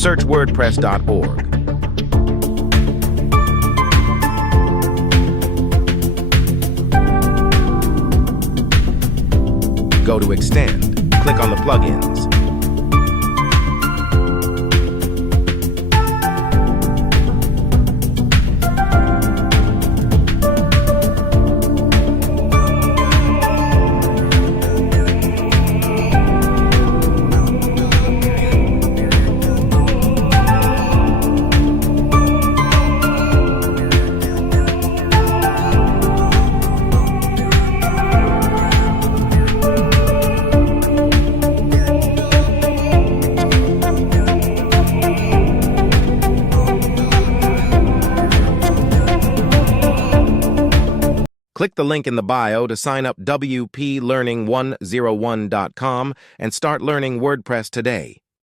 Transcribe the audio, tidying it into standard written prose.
Search WordPress.org. Go to Extend. Click on the plugins. Click the link in the bio to sign up wplearning101.com and start learning WordPress today.